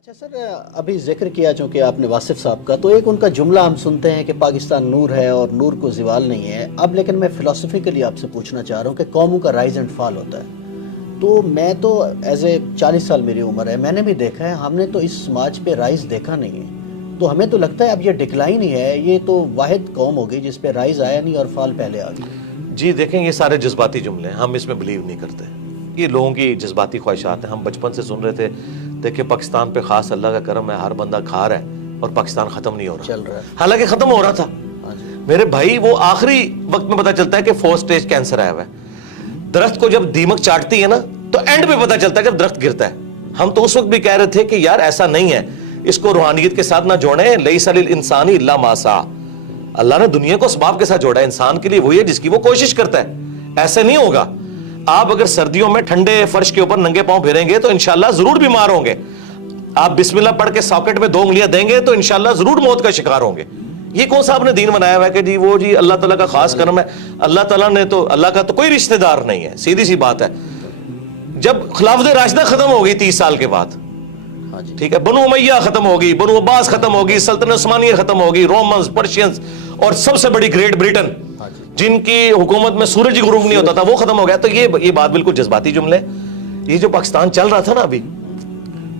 اچھا سر، ابھی ذکر کیا چونکہ آپ نے واصف صاحب کا، تو ایک ان کا جملہ ہم سنتے ہیں کہ پاکستان نور ہے اور نور کو زوال نہیں ہے. اب لیکن میں فلسفیکلی آپ سے پوچھنا چاہ رہا ہوں کہ قوموں کا رائز اینڈ فال ہوتا ہے. تو میں تو ایز اے 40 سال میری عمر ہے، میں نے بھی دیکھا ہے، ہم نے تو اس سماج پہ رائز دیکھا نہیں ہے. تو ہمیں تو لگتا ہے اب یہ ڈکلائن ہی ہے، یہ تو واحد قوم ہوگی جس پہ رائز آیا نہیں اور فال پہلے آ گیا. جی دیکھیں، یہ سارے جذباتی جملے ہیں، ہم اس میں بلیو نہیں کرتے. یہ لوگوں کی جذباتی خواہشات ہیں. ہم بچپن سے سن رہے تھے، دیکھیں پاکستان پہ خاص اللہ کا کرم ہے، ہر بندہ کھا رہا ہے اور پاکستان ختم نہیں ہو رہا. چل رہا ہے، حالانکہ ختم ہو رہا تھا میرے بھائی. وہ آخری وقت میں پتہ چلتا ہے کہ 4 سٹیج کینسر آیا ہوا ہے. درخت کو جب دیمک چاٹتی ہے نا تو اینڈ پہ پتہ چلتا ہے جب درخت گرتا ہے. ہم تو اس وقت بھی کہہ رہے تھے کہ یار ایسا نہیں ہے، اس کو روحانیت کے ساتھ نہ جوڑیں. لیس للانسان الا ما سعی. اللہ نے دنیا کو اسباب کے ساتھ جوڑا ہے، انسان کے لیے وہی ہے جس کی وہ کوشش کرتا ہے. ایسے نہیں ہوگا. آپ اگر سردیوں میں ٹھنڈے فرش کے اوپر ننگے پاؤں پھریں گے تو انشاءاللہ ضرور بیمار ہوں گے. آپ بسم اللہ پڑھ کے ساکٹ میں 2 انگلیاں دیں گے تو انشاءاللہ ضرور موت کا شکار ہوں گے. یہ کون سا آپ نے دین بنایا ہوا ہے کہ جی وہ جی اللہ تعالیٰ کا خاص کرم ہے؟ اللہ تعالیٰ نے تو، اللہ کا تو کوئی رشتہ دار نہیں ہے. سیدھی سی بات ہے. جب خلافت راشدہ ختم ہو گئی 30 سال کے بعد، ٹھیک ہے، بنو امیہ ختم ہوگی، بنو عباس ختم ہوگی، سلطنت عثمانیہ ختم ہوگی، رومنز، پرشینز، اور سب سے بڑی گریٹ بریٹن جن کی حکومت میں سورج ہی غروب نہیں ہوتا تھا وہ ختم ہو گیا. تو یہ بات بالکل جذباتی جملے. یہ جو پاکستان چل رہا تھا نا ابھی،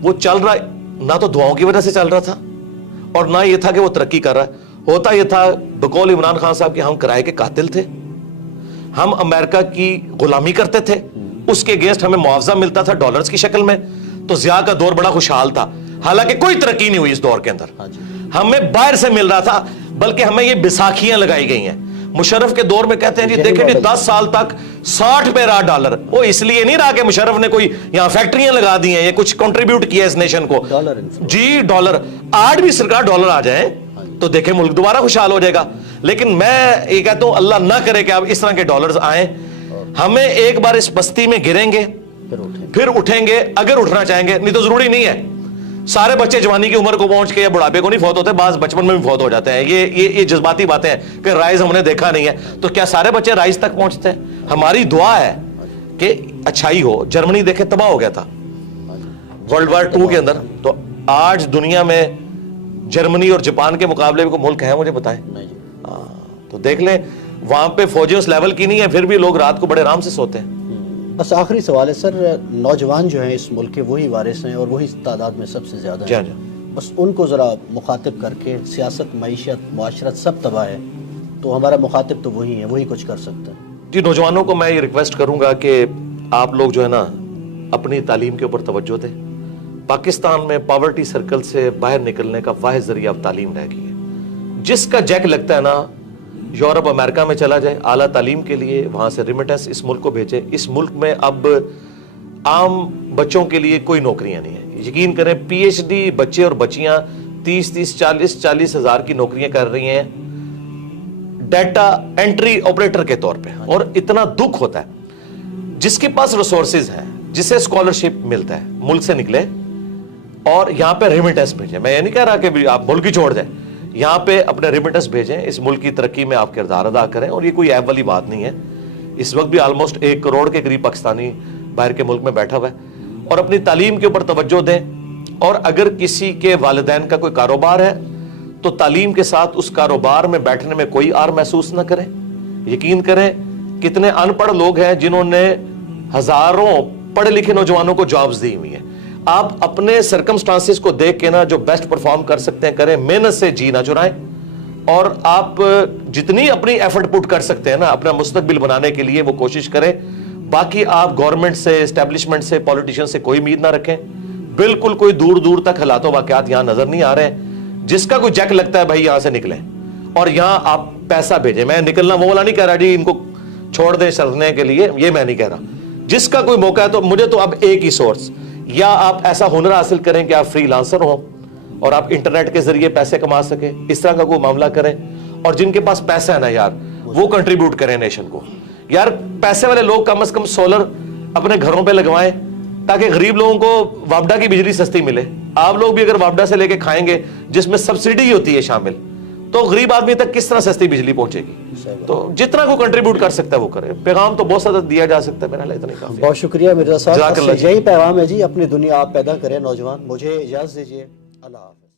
وہ چل رہا نہ تو دعاؤں کی وجہ سے چل رہا تھا اور نہ یہ تھا کہ وہ ترقی کر رہا ہے. ہوتا یہ تھا بقول عمران خان صاحب کہ ہم کرائے کے قاتل تھے، ہم امریکہ کی غلامی کرتے تھے، اس کے اگینسٹ ہمیں معاوضہ ملتا تھا ڈالرز کی شکل میں. تو ضیاء کا دور بڑا خوشحال تھا، حالانکہ کوئی ترقی نہیں ہوئی اس دور کے اندر. ہمیں باہر سے مل رہا تھا، بلکہ ہمیں یہ بیساکھیاں لگائی گئی ہیں. مشرف کے دور میں کہتے ہیں جی دیکھیں جی 10 سال تک 60 پہ رہا ڈالر. وہ اس لیے نہیں رہا کہ مشرف نے کوئی یہاں فیکٹریاں لگا دی ہیں یا کچھ کنٹریبیوٹ کیا اس نیشن کو. جی ڈالر آج بھی سرکار ڈالر آ جائیں تو دیکھیں ملک دوبارہ خوشحال ہو جائے گا. لیکن میں یہ کہتا ہوں اللہ نہ کرے کہ اب اس طرح کے ڈالرز آئیں. ہمیں ایک بار اس بستی میں گریں گے پھر اٹھیں گے اگر اٹھنا چاہیں گے، نہیں تو ضروری نہیں ہے. سارے بچے جوانی کی عمر کو پہنچ کے یا بڑھاپے کو نہیں فوت ہوتے، بعض بچپن میں بھی فوت ہو جاتے ہیں. یہ جذباتی باتیں ہیں کہ رائز ہم نے دیکھا نہیں ہے. تو کیا سارے بچے رائز تک پہنچتے ہیں؟ ہماری دعا ہے کہ اچھائی ہو. جرمنی دیکھیں تباہ ہو گیا تھا ورلڈ وار 2 کے اندر. تو آج دنیا میں جرمنی اور جاپان کے مقابلے میں کوئی ملک ہے مجھے بتائیں؟ تو دیکھ لیں وہاں پہ فوجیں اس لیول کی نہیں ہے، پھر بھی لوگ رات کو بڑے آرام سے سوتے ہیں. بس آخری سوال ہے سر، نوجوان جو ہیں اس ملک کے وہی وارث ہیں اور وہی تعداد میں سب سے زیادہ ہیں. بس ان کو ذرا مخاطب کر کے، سیاست، معیشت، معاشرت سب تباہ ہے، تو ہمارا مخاطب تو وہی ہے، وہی کچھ کر سکتا ہے. جی نوجوانوں کو میں یہ ریکویسٹ کروں گا کہ آپ لوگ جو ہے نا اپنی تعلیم کے اوپر توجہ دیں. پاکستان میں پاورٹی سرکل سے باہر نکلنے کا واحد ذریعہ اب تعلیم رہ گئی ہے. جس کا جیک لگتا ہے نا یورپ امریکہ میں چلا جائے اعلیٰ تعلیم کے لیے، وہاں سے ریمیٹنس اس ملک کو بھیجے. اس ملک میں اب عام بچوں کے لیے کوئی نوکریاں نہیں ہیں. یقین کریں PhD بچے اور بچیاں 30 ہزار کی نوکریاں کر رہی ہیں ڈیٹا انٹری آپریٹر کے طور پہ. اور اتنا دکھ ہوتا ہے جس کے پاس ریسورسز ہیں، جسے اسکالرشپ ملتا ہے، ملک سے نکلے اور یہاں پہ ریمیٹنس بھیجیں. میں یہ نہیں کہہ رہا کہ آپ ملک ہی چھوڑ دیں، یہاں پہ اپنے ریمیٹنس بھیجیں، اس ملک کی ترقی میں آپ کردار ادا کریں. اور یہ کوئی عیب والی بات نہیں ہے. اس وقت بھی آلموسٹ 1 کروڑ کے قریب پاکستانی باہر کے ملک میں بیٹھا ہوا ہے. اور اپنی تعلیم کے اوپر توجہ دیں. اور اگر کسی کے والدین کا کوئی کاروبار ہے تو تعلیم کے ساتھ اس کاروبار میں بیٹھنے میں کوئی آر محسوس نہ کریں. یقین کریں کتنے ان پڑھ لوگ ہیں جنہوں نے ہزاروں پڑھے لکھے نوجوانوں کو جابز دی ہوئی ہیں. آپ اپنے سرکمسٹانسز کو دیکھ کے نا جو بیسٹ پرفارم کر سکتے ہیں کریں، محنت سے جی نہ چرائیں. اور آپ جتنی اپنی ایفرٹ پٹ کر سکتے ہیں نا اپنا مستقبل بنانے کے لیے وہ کوشش کریں. باقی آپ گورنمنٹ سے، اسٹیبلشمنٹ سے، پولیٹیشین سے کوئی امید نہ رکھیں. بالکل کوئی دور دور تک حالات و واقعات یہاں نظر نہیں آ رہے ہیں. جس کا کوئی جیک لگتا ہے بھائی یہاں سے نکلیں اور یہاں آپ پیسہ بھیجیں. میں نکلنا وہ والا نہیں کہہ رہا جی ان کو چھوڑ دیں سرنے کے لیے، یہ میں نہیں کہہ رہا. جس کا کوئی موقع ہے تو مجھے تو اب ایک ہی سورس، یا آپ ایسا ہنر حاصل کریں کہ آپ فری لانسر ہوں اور آپ انٹرنیٹ کے ذریعے پیسے کما سکیں، اس طرح کا کوئی معاملہ کریں. اور جن کے پاس پیسہ ہے نا یار وہ کنٹریبیوٹ کریں نیشن کو. یار پیسے والے لوگ کم از کم سولر اپنے گھروں پہ لگوائیں تاکہ غریب لوگوں کو وابڈا کی بجلی سستی ملے. آپ لوگ بھی اگر وابڈا سے لے کے کھائیں گے جس میں سبسڈی ہوتی ہے شامل، تو غریب آدمی تک کس طرح سستی بجلی پہنچے گی. تو جتنا کو کنٹریبیوٹ کر سکتا ہے وہ کرے. پیغام تو بہت زیادہ دیا جا سکتا ہے, میرا خیال اتنا ہی کافی ہے. بہت شکریہ مرزا صاحب. جزاک اللہ. یہی پیغام ہے جی, اپنی دنیا آپ پیدا کریں نوجوان. مجھے اجازت دیجیے, اللہ حافظ.